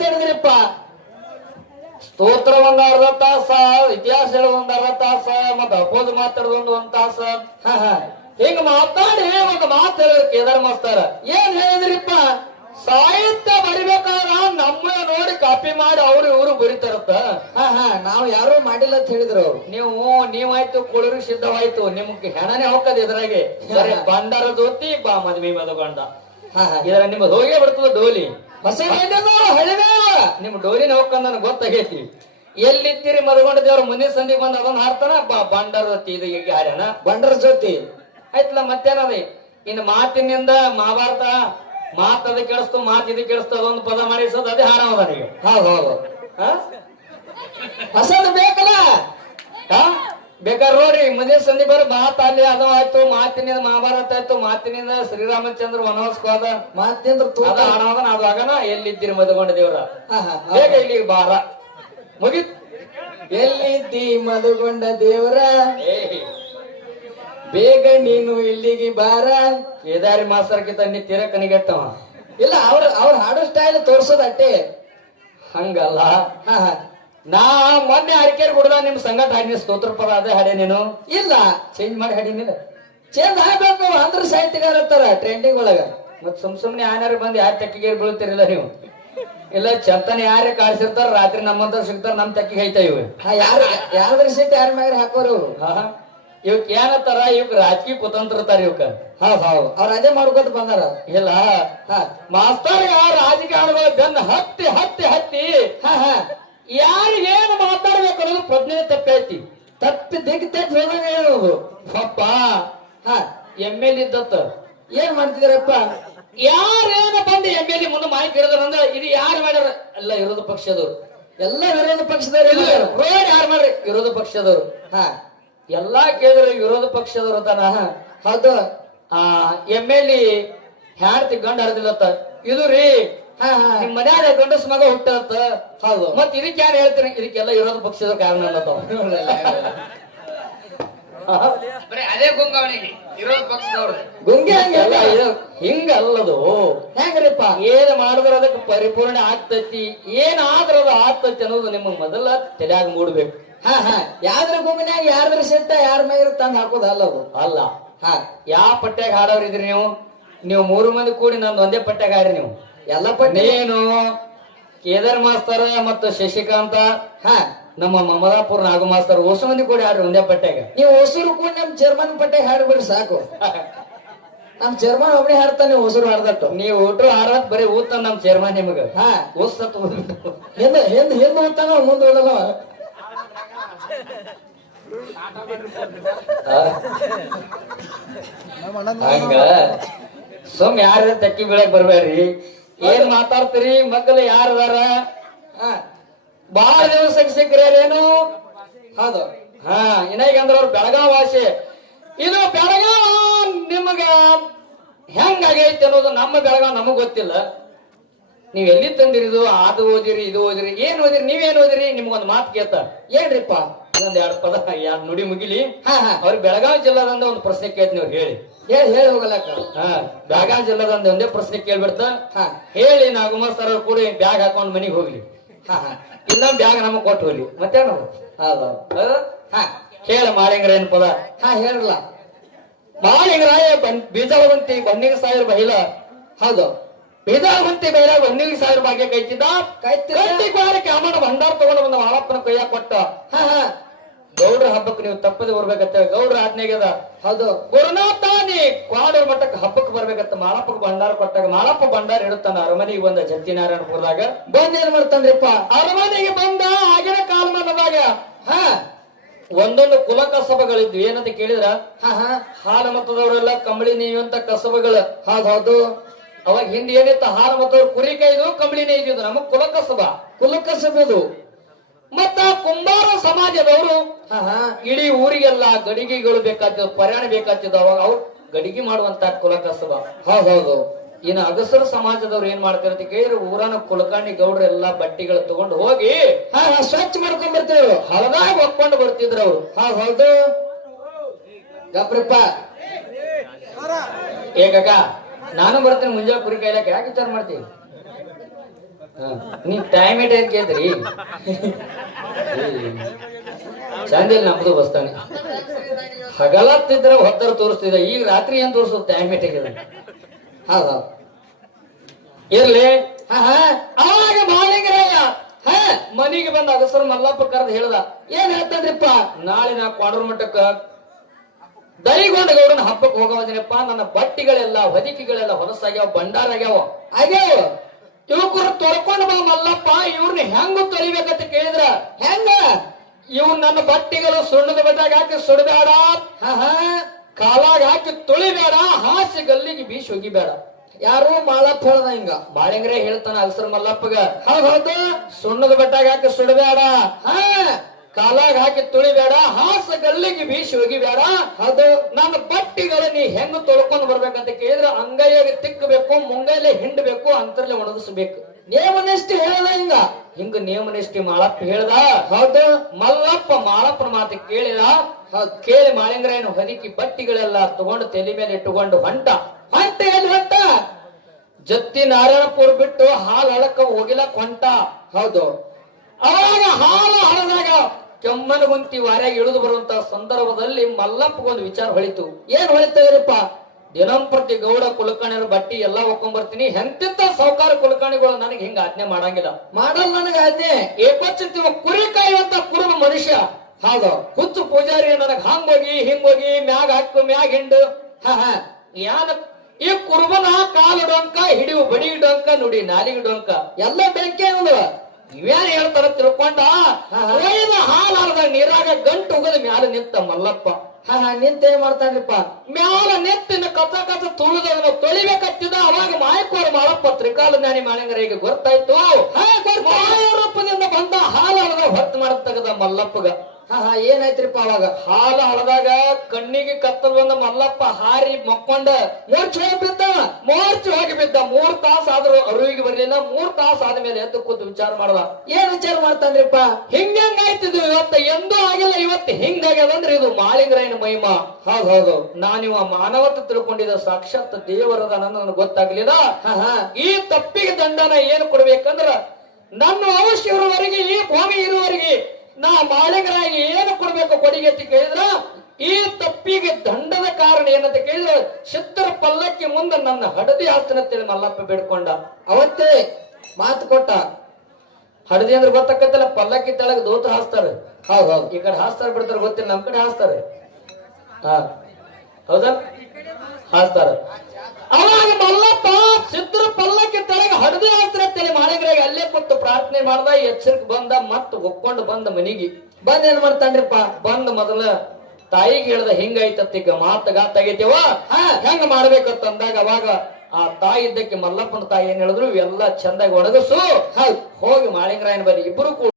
ಮಾತಾಡಿದ್ರಿಪ್ಪ ಸ್ತೋತ್ರ ಒಂದ್ ಅರ್ಧ ತಾಸ ಇತಿಹಾಸ ಹೇಳೋದ್ ಒಂದ್ ಅರ್ಧ ತಾಸ ಮತ್ತ ಅಪೋಸ್ ಮಾತಾಡೋದ್ ಒಂದ್ ತಾಸ ಹಿಂಗ ಮಾತಾಡಿ ಒಂದ್ ಮಾತು ಹೇಳಿದ್ರು ಕೇದಾರ್ ಮಾಸ್ತಾರ ಏನ್ ಹೇಳಿದ್ರಿಪ್ಪ ಸಾಹಿತ್ಯ ಬರಿಬೇಕಾದ್ರ ನಮ್ಮ ನೋಡಿ ಕಾಪಿ ಮಾಡಿ ಅವ್ರು ಇವ್ರು ಬರಿತಾರತ್ತ ನಾವ್ ಯಾರು ಮಾಡಿಲ್ಲ ಅಂತ ಹೇಳಿದ್ರು ಅವ್ರು ನೀವಾಯ್ತು ಕುಳರು ಸಿದ್ಧವಾಯ್ತು ನಿಮ್ಗೆ ಹೆಣನೇ ಹೋಗ್ತದ ಇದ್ರಾಗೆ ಬಂಡಾರ ಜೊತಿ ಬಾ ಮದ್ವಿ ಮದಗೊಂಡ ಇದ್ರ ನಿಮ್ದು ಹೋಗೇ ಬಿಡ್ತದ ಡೋಲಿ ಹೊಸ ಹಳಿದ ನಿಮ್ ಡೋಲಿನ ಹೋಗ್ಕೊಂಡ್ ನನಗೆ ಗೊತ್ತಾಗೈತಿ ಎಲ್ಲಿದ್ದೀರಿ ಮದಗೊಂಡ ದೇವ್ರ ಮುಂದಿನ ಸಂದಿಗೆ ಬಂದ ಅದನ್ನ ಹಾಡ್ತಾನ ಬಂಡಾರ ಜೊತಿ ಇದು ಈಗ ಹಾರ್ಯಾನ ಬಂಡರ ಜೊತೆ ಆಯ್ತಲ್ಲ ಮತ್ತೇನದಿ ಇನ್ನು ಮಾತಿನಿಂದ ಮಹಾಭಾರತ ಮಾತದ ಕೇಳಿಸ್ತು ಮಾತಿದ ಕೇಳಿಸ್ತು ಅದೊಂದು ಪದ ಮಾಡಿಸೋದು ಅದೇ ಹಾಡವ ನನಗೆ ಹೌದು ಹೊಸದು ಬೇಕಲ್ಲ ಬೇಕಾದ್ರೆ ನೋಡ್ರಿ ಮುಂದಿನ ಸಂಧಿ ಬರ ಮಾತು ಅಲ್ಲಿ ಅದು ಆಯ್ತು ಮಾತಿನಿಂದ ಮಹಾಭಾರತ ಆಯ್ತು ಮಾತಿನಿಂದ ಶ್ರೀರಾಮಚಂದ್ರ ವನವಾಸಕ್ಕೆ ಹೋದ ಮಾತಿನಿಂದ ಅದು ಹಾಡೋದನ ಅದು ಆಗನ ಎಲ್ಲಿದ್ದೀರಿ ಮದಗೊಂಡ ದೇವ್ರ ಬೇಗ ಇಲ್ಲಿ ಬಾರ ಮುಗಿತ್ ಎಲ್ಲಿದ್ದಿ ಮದುಗೊಂಡ ದೇವರ ಬೇಗ ನೀನು ಇಲ್ಲಿಗೆ ಬಾರ ಕೇದಾರಿ ಮಾಸ್ತರ್ಕಿಂತ ನೀ ತೀರ ಕನಿಗೆಟ್ಟವ ಇಲ್ಲ ಅವ್ರ ಹಾಡೋ ಸ್ಟೈಲ್ ತೋರ್ಸೋದ್ ಅಟ್ಟೆ ಹಂಗಲ್ಲ ನಾ ಮೊನ್ನೆ ಅರಿಕೆರೆ ಕೊಡದ ನಿಮ್ ಸಂಗಟ ಹಾಡಿನ ಸ್ತೋತ್ರ ಪದ ಅದೇ ಹಾಡೆ ನೀನು ಇಲ್ಲ ಚೇಂಜ್ ಮಾಡಿ ಹಾಡಿನಿಲ್ಲ ಚೇಂಜ್ ಆಗ್ಬೇಕು ಅಂದ್ರ ಸಾಹಿತ್ಯಗಾರ ಇರ್ತಾರ ಟ್ರೆಂಡಿಂಗ್ ಒಳಗ ಮತ್ ಸುಮ್ನೆ ಯಾರು ಬಂದು ಯಾರು ತೆಕ್ಕಿಗೆ ಬೀಳ್ತಿರಿಲ್ಲ ನೀವು ಇಲ್ಲ ಚಂತನ ಯಾರೇ ಕಾಡ್ಸಿರ್ತಾರ ರಾತ್ರಿ ನಮ್ಮಂತ ಸಿಗ್ತಾರ ನಮ್ ತೆಕ್ಕಿಗೆ ಐತ ಇವ್ ಯಾವ್ದ್ರ ಸೀಟ್ ಯಾರ ಮ್ಯಾಗ ಹಾಕೋರು ಇವಕ್ ಏನತ್ತಾರ ಇವಕ್ ರಾಜಕೀಯ ಕುತಂತ್ರತಾರ ಇವಕ್ಕ ಹೌದು ಅವ್ರ ಅದೇ ಮಾಡ್ಕೊತ ಬಂದಾರ ಇಲ್ಲ ಮಾಸ್ತರ್ ರಾಜಕಾರಣಿಗಳು ಬೆನ್ನ ಹತ್ತಿ ಹತ್ತಿ ಹತ್ತಿ ಯಾರಿಗೇನು ಮಾತಾಡ್ಬೇಕು ಅನ್ನೋದು ಪ್ರಜ್ಞೆ ತಪ್ಪೈತಿ ತಪ್ಪಿ ದಿಗ್ ತೆಗ್ ಹೋದಂಗ ಹೇಳೋದು ಪಪ್ಪ ಎಲ್ ಇದ್ದತ್ತ ಏನ್ ಮಾಡ್ತಿದಾರಪ್ಪ ಯಾರೇನ ಬಂದು ಎಲ್ ಮುಂದೆ ಮಾಹಿತಿ ಹೇಳಿದ್ರ ಅಂದ್ರೆ ಇದು ಯಾರು ಮಾಡ್ಯಾರ ಎಲ್ಲ ವಿರೋಧ ಪಕ್ಷದವ್ರು ಎಲ್ಲ ವಿರೋಧ ಪಕ್ಷದವ್ರು ಯಾರು ಮಾಡ್ರಿ ವಿರೋಧ ಪಕ್ಷದವ್ರು ಎಲ್ಲಾ ಕೇಳಿದ್ರೆ ವಿರೋಧ ಪಕ್ಷದವ್ರು ತಾನ ಹೌದು ಎಲ್ ಹ್ಯಾಡ್ತಿ ಗಂಡ ಹರಿದಿಲ್ಲತ್ತ ಇದು ರೀ ನಿಮ್ ಮನ್ಯಾಗ ಗಂಡಸ್ ಮಗ ಹುಟ್ಟತ್ತ ಹೌದು ಮತ್ ಇದಕ್ಕೆ ಯಾರು ಹೇಳ್ತೀರಿ ಇದಕ್ಕೆಲ್ಲ ವಿರೋಧ ಪಕ್ಷದ ಕಾರಣ ಅನ್ನತಾವ ಅದೇ ಗುಂಗವನಿಗೆ ವಿರೋಧ ಪಕ್ಷದವ್ರು ಗುಂಗೆ ಹಂಗೆಲ್ಲ ಹಿಂಗಲ್ಲದು ಹೆಂಗ್ರಿಪ್ಪ ಏನ್ ಮಾಡಿದ್ರ ಅದಕ್ಕೆ ಪರಿಪೂರ್ಣ ಆಗ್ತೈತಿ ಏನ್ ಆದ್ರ ಅದು ಆಗ್ತೈತಿ ಅನ್ನೋದು ನಿಮ್ಮ ಮೊದಲ ತಲೆಯಾಗ ಮೂಡ್ಬೇಕು ಯಾವ್ದ್ರ ಗುಂಗಿನ್ಯಾಗ ಯಾರ್ದ್ರ ಸಿಟ್ಟ ಯಾರ ಮ್ಯಾಗ ತಂದ್ ಹಾಕೋದಲ್ಲ ಅದು ಅಲ್ಲ ಯಾವ ಪಟ್ಟ್ಯಾಗ ಹಾಡೋರ್ ಇದ್ರಿ ನೀವು 3 ಮಂದಿ ಕೂಡಿ ನಂದು ಒಂದೇ ಪಟ್ಟ್ಯಾಗ ಹಾಡ್ರಿ ನೀವು ಎಲ್ಲ ಪಟ್ಟಿ ಏನು ಕೇದಾರ್ ಮಾಸ್ತರ್ ಮತ್ತು ಶಶಿಕಾಂತ ನಮ್ಮ ಮಮದಾಪುರ ನಾಗು ಮಾಸ್ತರ್ ಹೊಸ ಮಂದಿ ಕೂಡಿ ಹಾಡ್ರಿ ಒಂದೇ ಪಟ್ಟ್ಯಾಗ ನೀವು ಹೊಸರು ಕೂಡ ನಮ್ ಚೇರ್ಮನ್ ಪಟ್ಟೆ ಹಾಡ್ಬಿಡ್ರಿ ಸಾಕು ನಮ್ ಚೇರ್ಮನ್ ಒಬ್ಬನೇ ಹಾಡ್ತಾನೆ ಹೊಸರು ಹಾಡ್ದಟ್ಟು ನೀವು ಊಟ್ರು ಹಾಡತ್ ಬರೀ ಊತ ನಮ್ ಚೇರ್ಮನ್ ನಿಮಗ ಓದ್ಸತ್ ಹಿಂದ್ ಊತಾನ ಮುಂದ್ ಓದಲ್ಲ ಹಂಗ ಸುಮ್ ಯಾರ ತಕ್ಕಿ ಬೀಳಕ್ ಬರ್ಬೇಡ್ರಿ ಏನ್ ಮಾತಾಡ್ತೀರಿ ಮಕ್ಕಳು ಯಾರದಾರ ಬಾಳ ದಿವಸಕ್ಕೆ ಸಿಕ್ಕ್ರೇನು ಹೌದು ಇನ್ನಾಗಂದ್ರ ಅವ್ರು ಬೆಳಗಾವ್ ಭಾಷೆ ಇದು ಬೆಳಗಾವ್ ನಿಮಗ ಹೆಂಗಾಗೈತಿ ಅನ್ನೋದು ನಮ್ಮ ಬೆಳಗಾವ್ ನಮಗ್ ಗೊತ್ತಿಲ್ಲ ನೀವ್ ಎಲ್ಲಿ ತಂದಿರಿದು ಅದು ಓದಿರಿ ಇದು ಓದಿರಿ ಏನ್ ಓದಿರಿ ನೀವೇನ್ ಓದಿರಿ ನಿಮ್ಗೊಂದ್ ಮಾತು ಕೇಳ್ತ ಏನ್ರಿಪ್ಪ ಒಂದ್ 2 ಪದ 2 ನುಡಿ ಮುಗಿಲಿ ಅವ್ರಿಗೆ ಬೆಳಗಾವಿ ಜಿಲ್ಲಾದಂದ ಒಂದು ಪ್ರಶ್ನೆ ಕೇಳ್ತೀನಿ ನೀವು ಹೇಳಿ ಹೇಳಿ ಹೋಗಲಕ್ಕ ಬೆಳಗಾವಿ ಜಿಲ್ಲಾದಂದ ಒಂದೇ ಪ್ರಶ್ನೆ ಕೇಳ್ಬಿಡ್ತ ಹೇಳಿ ನಾಗುಮಾರ್ ಸರ್ ಅವ್ರು ಕೂಡ ಬ್ಯಾಗ್ ಹಾಕೊಂಡ್ ಮನಿಗ್ ಹೋಗ್ಲಿ ಇಲ್ಲ ಬ್ಯಾಗ್ ನಮಗ್ ಕೊಟ್ಟು ಹೋಗ್ಲಿ ಮತ್ತೇನು ಕೇಳ ಮಾಳಿಂಗ್ರ ಏನ್ ಪದ ಹೇಳಲ್ಲ ಮಾಳಿಂಗರಾಯ ಬೀಜಾವಂತಿ ಬನ್ನಿಗೆ ಸಾವಿರ ಬಹಿಲ ಹೌದು ಬೀಜಾವಂತಿ ಬಹಿಲ ಬನ್ನಿಗೆ ಸಾವಿರ ಭಾಗ್ಯ ಕೈತಿದ್ದ ಕಾಮಣ್ಣ ಭಂಡಾರ ತಗೊಂಡು ಬಂದ ಮಾಳಪ್ಪನ ಕೈಯಾಗ ಕೊಟ್ಟ ಗೌಡ್ರ ಹಬ್ಬಕ್ಕೆ ನೀವು ತಪ್ಪದೆ ಬರ್ಬೇಕಂತ ಗೌಡ್ರ ಆಜ್ಞೆಗದ ಹೌದು ಗುರುನಾಥ ನೀ ಕ್ವಾಡೂರ್ ಮಠಕ್ಕೆ ಹಬ್ಬಕ್ಕೆ ಬರ್ಬೇಕಂತ ಮಾಳಪ್ಪಗೆ ಭಂಡಾರ ಕೊಟ್ಟಾಗ ಮಾಳಪ್ಪ ಭಂಡಾರ ಇಡುತ್ತಾನ ಅರಮನೆಗೆ ಬಂದ ಜಂತಿನಾರಾಯಣಪುರದಾಗ ಬಂದ್ ಏನ್ ಮಾಡ್ತಾನ್ರಿಪ್ಪ ಅರಮನೆಗೆ ಬಂದ ಆಗಿನ ಕಾಲಮಾನದಾಗ ಒಂದೊಂದು ಕುಲ ಕಸಬಗಳಿದ್ವು ಏನಂತ ಕೇಳಿದ್ರ ಹಾಲು ಮತದವರೆಲ್ಲ ಕಂಬಳಿ ನೇಯುವಂತ ಕಸಬಗಳು ಹೌದು ಅವಾಗ ಹಿಂದೆ ಏನಿತ್ತ ಹಾಲು ಮತದವ್ರು ಕುರಿ ಕೈದು ಕಂಬಳಿ ನೇಯ್ದಿದ್ದು ನಮಗ್ ಕುಲ ಕಸಬದು ಮತ್ತ ಕುಂಬಾರ ಸಮಾಜದವರು ಇಡೀ ಊರಿಗೆಲ್ಲ ಗಡಿಗೆಗಳು ಬೇಕಾಗ್ತದ ಪ್ರಯಾಣ ಬೇಕಾಗ್ತದ ಅವಾಗ ಅವ್ರು ಗಡಿಗೆ ಮಾಡುವಂತ ಕುಲ ಕಸಬ ಹೌದು ಇನ್ನು ಅಗಸರ ಸಮಾಜದವ್ರು ಏನ್ ಮಾಡ್ತಾರ ಕೇಳಿದ್ರೆ ಊರನ ಕುಲಕರ್ಣಿ ಗೌಡ್ರ ಎಲ್ಲಾ ಬಟ್ಟಿಗಳು ತಗೊಂಡು ಹೋಗಿ ಸ್ವಚ್ಛ ಮಾಡ್ಕೊಂಡ್ ಬರ್ತೇವೆ ಹಳದಾಗ ಒಪ್ಕೊಂಡು ಬರ್ತಿದ್ರು ಅವ್ರು ಹೌದು ಗಪ್ರಪ್ಪ ಏಕಕ್ಕ ನಾನು ಬರ್ತೀನಿ ಮುಂಜಾನೆ ಕುರಿ ಕಾಯ್ಲಕ್ಕ ಯಾಕೆ ವಿಚಾರ ಮಾಡ್ತೀವಿ ನೀ ಟೈಮ್ ಇಟ್ ಏನ್ ಕೇಳ್ತೀರಿ ಚಂದ ಇಲ್ಲ ನಮ್ದು ಬಸ್ತಾನೆ ಹಗಲತ್ತಿದ್ರೆ ಹೊತ್ತರ ತೋರಿಸ್ತಿದ್ದ ಈಗ ರಾತ್ರಿ ಏನ್ ತೋರಿಸೋದು ಟೈಮ್ ಇಟ್ ಆಗಿದೆ ಹೌದು ಇರ್ಲಿ ಹಾ ಹಾ ಅವಾಗ ಮಾಲಿಂಗರಾಯ ಮನಿಗೆ ಬಂದ ಅಗಸರ ಮಲ್ಲಪ್ಪ ಕರೆದು ಹೇಳ್ದ ಏನ್ ಹೇಳ್ತಾನ್ರಿಪ್ಪ ನಾಳೆ ನಾ ಕ್ವಾಡ್ರ ಮಟ್ಟಕ್ಕ ದೈಗೊಂಡ ಗೌಡನ ಹಬ್ಬಕ್ಕೆ ಹೋಗವದಿನಪ್ಪ ನನ್ನ ಬಟ್ಟಿಗಳೆಲ್ಲ ಹೊದಿಕೆಗಳೆಲ್ಲ ಹೊಲಸಾಗ್ಯಾವ ಭಂಡಾರ ಆಗ್ಯಾವ ಆಗ್ಯಾವ ಇವ್ರು ತೊಳ್ಕೊಂಡು ಬಾ ಮಲ್ಲಪ್ಪ ಇವ್ರನ್ನ ಹೆಂಗ ತೊಳಿಬೇಕಂತ ಕೇಳಿದ್ರ ಹೆಂಗ ಇವ್ ನನ್ನ ಬಟ್ಟಿಗಳು ಸುಣ್ಣದ ಬಟ್ಟಾಗ ಹಾಕಿ ಸುಡಬೇಡ ಹಾ ಹಾ ಕಾಲಾಗ ಹಾಕಿ ತುಳಿಬೇಡ ಹಾಸಿ ಗಲ್ಲಿಗೆ ಬೀಸಿ ಹೋಗಿಬೇಡ ಯಾರು ಮಾಳಪ್ಪ ಹೇಳ್ದ ಹಿಂಗ ಬಾಳಿಂಗ್ರೆ ಹೇಳ್ತಾನ ಅಲ್ಸರ್ ಮಲ್ಲಪ್ಪಗ ಹೌದು ಸುಣ್ಣದ ಬಟ್ಟಾಗ ಹಾಕಿ ಸುಡಬೇಡ ಹಾ ಕಾಲಾಗ ಹಾಕಿ ತುಳಿಬೇಡ ಹಾಸ ಗಲ್ಲಿಗೆ ಬೀಸಿ ಹೋಗಿಬೇಡ ಹೌದು ನನ್ನ ಬಟ್ಟಿಗಳ ನೀ ಹೆಂಗ್ ತೊಳ್ಕೊಂಡ್ ಬರ್ಬೇಕಂತ ಕೇಳಿದ್ರೆ ಅಂಗೈಯಾಗ ತಿಕ್ಕಬೇಕು ಮುಂಗೈಲೆ ಹಿಂಡ್ಬೇಕು ಅಂತರ್ಲೆ ಒಣಗಿಸ್ಬೇಕು ನೇಮನೆಷ್ಟು ಹೇಳ್ದ ಹಿಂಗ ಹಿಂಗ ನೇಮನಿಷ್ಠಿ ಮಾಳಪ್ಪ ಹೇಳ್ದ ಹೌದು ಮಲ್ಲಪ್ಪ ಮಾಳಪ್ಪನ ಮಾತು ಕೇಳಿದ ಹೌದ್ ಕೇಳಿ ಮಾಳಿಂಗ್ರೇನು ಹೊದಿಕಿ ಬಟ್ಟಿಗಳೆಲ್ಲ ತಗೊಂಡು ತಲೆ ಮೇಲೆ ಇಟ್ಟುಕೊಂಡು ಹೊಂಟ ಎಲ್ಲಿ ಹೊಂಟ ಜತ್ತಿ ನಾರಾಯಣಪುರ ಬಿಟ್ಟು ಹಾಲು ಹಳಕ ಹೋಗಿಲಕ್ ಹೊಂಟ ಹೌದು ಅವಾಗ ಹಾಲು ಹಳದಾಗ ಕೆಮ್ಮನಗುಂತಿ ವಾರ್ಯಾಗ ಇಳಿದು ಬರುವಂತ ಸಂದರ್ಭದಲ್ಲಿ ಮಲ್ಲಪ್ಪಗೊಂದು ವಿಚಾರ ಹೊಳಿತು ಏನ್ ಹೊಳಿತದ್ರಿಪ್ಪ ದಿನಂಪ್ರತಿ ಗೌಡ ಕುಲಕರ್ಣಿಯರ ಬಟ್ಟಿ ಎಲ್ಲಾ ಒಕ್ಕೊಂಡ್ ಬರ್ತೀನಿ ಎಂತಿಂತ ಸಾವುಕಾರ ಕುಲಕರ್ಣಿಗಳು ನನಗೆ ಹಿಂಗ ಆಜ್ಞೆ ಮಾಡಂಗಿಲ್ಲ ಮಾಡಲ್ ನನಗ ಅದ್ನೇ ಏಪಚ್ಚಿವ ಕುರಿ ಕಾಯುವಂತ ಕುರುಬ ಮನುಷ್ಯ ಹೌದು ಹುಚ್ಚು ಪೂಜಾರಿ ನನಗ್ ಹಂಗೋಗಿ ಹಿಂಗೋಗಿ ಮ್ಯಾಗ ಹಾಕು ಮ್ಯಾಗ ಹಿಂಡು ಹಾ ಹಾ ಯಾನ ಈ ಕುರುಬನ ಕಾಲು ಡೊಂಕ ಹಿಡಿವು ಬಡಿ ಡೊಂಕ ನುಡಿ ನಾಲಿಗೆ ಡೊಂಕ ಎಲ್ಲ ಬೆಂಕಿ ಅನ್ನೋದು ಇವ್ಯಾರ ಹೇಳ್ತಾರ ತಿಳ್ಕೊಂಡ ಹಾ. ಒಯ್ದ ಹಾಲಾರ್ದ ನೀರಾಗ ಗಂಟು ಉಗದ ಮ್ಯಾಲ ನಿಂತ ಮಲ್ಲಪ್ಪ ಹಾ ಹಾ ನಿಂತ ಏನ್ ಮಾಡ್ತಾನ್ರಿಪ್ಪ ಮ್ಯಾಲ ನಿಂತಿನ ಕಸ ಕಸ ತುಳಿದವನು ತೊಳಿಬೇಕತ್ತಿದ ಅವಾಗ ಮಾಯಕೋರ ಮಾಳಪ್ಪ ತ್ರಿಕಾಲ ಜ್ಞಾನಿ ಮಾಳಿಂಗರಿಗೆ ಗೊತ್ತಾಯ್ತು ಮಾಯ ರೂಪದಿಂದ ಬಂದ ಹಾಲಾರ್ದ ಹೊತ್ತು ಮಾಡತಕ್ಕದ ಮಲ್ಲಪ್ಪಗ ಹಾ ಹಾ ಏನಾಯ್ತ್ರಿಪ್ಪ ಅವಾಗ ಹಾಲು ಹಳದಾಗ ಕಣ್ಣಿಗೆ ಕತ್ತಲ್ ಬಂದ ಮಲ್ಲಪ್ಪ ಹಾರಿ ಮಕ್ಕೊಂಡ ಮೂರ್ಛ ಹೋಗಿ ಬಿದ್ದ ಮೋರ್ಚಿ ಹೋಗಿ ಬಿದ್ದ 3 ತಾಸು ಆದ್ರೂ ಅರುವಿಗೆ ಬರ್ಲಿಲ್ಲ 3 ತಾಸು ಆದ್ಮೇಲೆ ಎದ್ದು ಕೂತು ವಿಚಾರ ಮಾಡದ ಏನ್ ವಿಚಾರ ಮಾಡ್ತಾನ್ರಿಪ್ಪ ಹಿಂಗಾಯ್ತಿದ್ವು ಇವತ್ತ ಎಂದೂ ಆಗಿಲ್ಲ ಇವತ್ತು ಹಿಂಗಾಗ್ಯದ ಅಂದ್ರೆ ಇದು ಮಾಳಿಂಗರಾಯನ ಮಹಿಮಾ ಹೌದ್ ಹೌದು ನಾನಿವ ಮಾನವತೆ ತಿಳ್ಕೊಂಡಿದ್ದ ಸಾಕ್ಷಾತ್ ದೇವರದ ನನಗೆ ಗೊತ್ತಾಗ್ಲಿಲ್ಲ ಹಾ ಹಾ ಈ ತಪ್ಪಿಗೆ ದಂಡನ ಏನು ಕೊಡ್ಬೇಕಂದ್ರ ನನ್ನ ವಂಶ ಇರುವವರೆಗೆ ಈ ಭೂಮಿ ಇರುವವರೆಗೆ ನಾ ಮಾಳಿಂಗರಾಗಿ ಏನು ಕೊಡ್ಬೇಕು ಕೊಡುಗೆ ಅಂತ ಕೇಳಿದ್ರ ಈ ತಪ್ಪಿಗೆ ದಂಡದ ಕಾರಣ ಏನಂತ ಕೇಳಿದ್ರ ಚಿತ್ರ ಪಲ್ಲಕ್ಕಿ ಮುಂದೆ ನನ್ನ ಹಡದಿ ಹಾಸ್ತೇನೆ ಮಲ್ಲಪ್ಪ ಬೇಡ್ಕೊಂಡ ಅವತ್ತೇ ಮಾತು ಕೊಟ್ಟ ಹಡದಿ ಅಂದ್ರೆ ಗೊತ್ತಾಕತ್ತಲ್ಲ ಪಲ್ಲಕ್ಕಿ ತೆಳಗ ದೋತ ಹಾಸ್ತಾರ ಹೌದ್ ಹೌದ್ ಈ ಕಡೆ ಹಾಸ್ತಾರ ಬಿಡ್ತಾರ ಗೊತ್ತಿಲ್ಲ ನಮ್ ಕಡೆ ಹಾಸ್ತಾರ ಹಾ ಹೌದಾ ಹಾಸ್ತಾರ ಅವಾಗ ಮಲ್ಲಪ್ಪ ಚಿತ್ರ ಪಲ್ಲಕ್ಕಿ ತೆಳಗ ಹಡದಿ ಹಾಸ್ತಾರ ಮಾಳಿಂಗರಾಗಿ ಅಲ್ಲೇ ಕೂತು ಪ್ರಾರ್ಥನೆ ಮಾಡ್ದ ಎಚ್ಚರಿಕೆ ಬಂದ ಮತ್ತ ಒಕ್ಕೊಂಡು ಬಂದ ಮನಿಗೆ ಬಂದ್ ಏನ್ ಮಾಡ್ತಾನ್ರಿಪ್ಪ ಬಂದ ಮೊದಲ ತಾಯಿಗೆ ಹೇಳ್ದ ಹಿಂಗೈತತ್ ಈಗ ಮಾತಗಾತಾಗೈತಿವ ಹೆಂಗ ಮಾಡ್ಬೇಕಂತ ಅಂದಾಗ ಅವಾಗ ಆ ತಾಯಿ ಇದ್ದಕ್ಕೆ ಮಲ್ಲಪ್ಪನ ತಾಯಿ ಏನ್ ಹೇಳಿದ್ರು ಇವೆಲ್ಲ ಚಂದಾಗಿ ಒಣಗಸು ಹೋಗಿ ಮಾಳಿಂಗರಾಯನ ಬಳಿ ಇಬ್ರು ಕೂಡ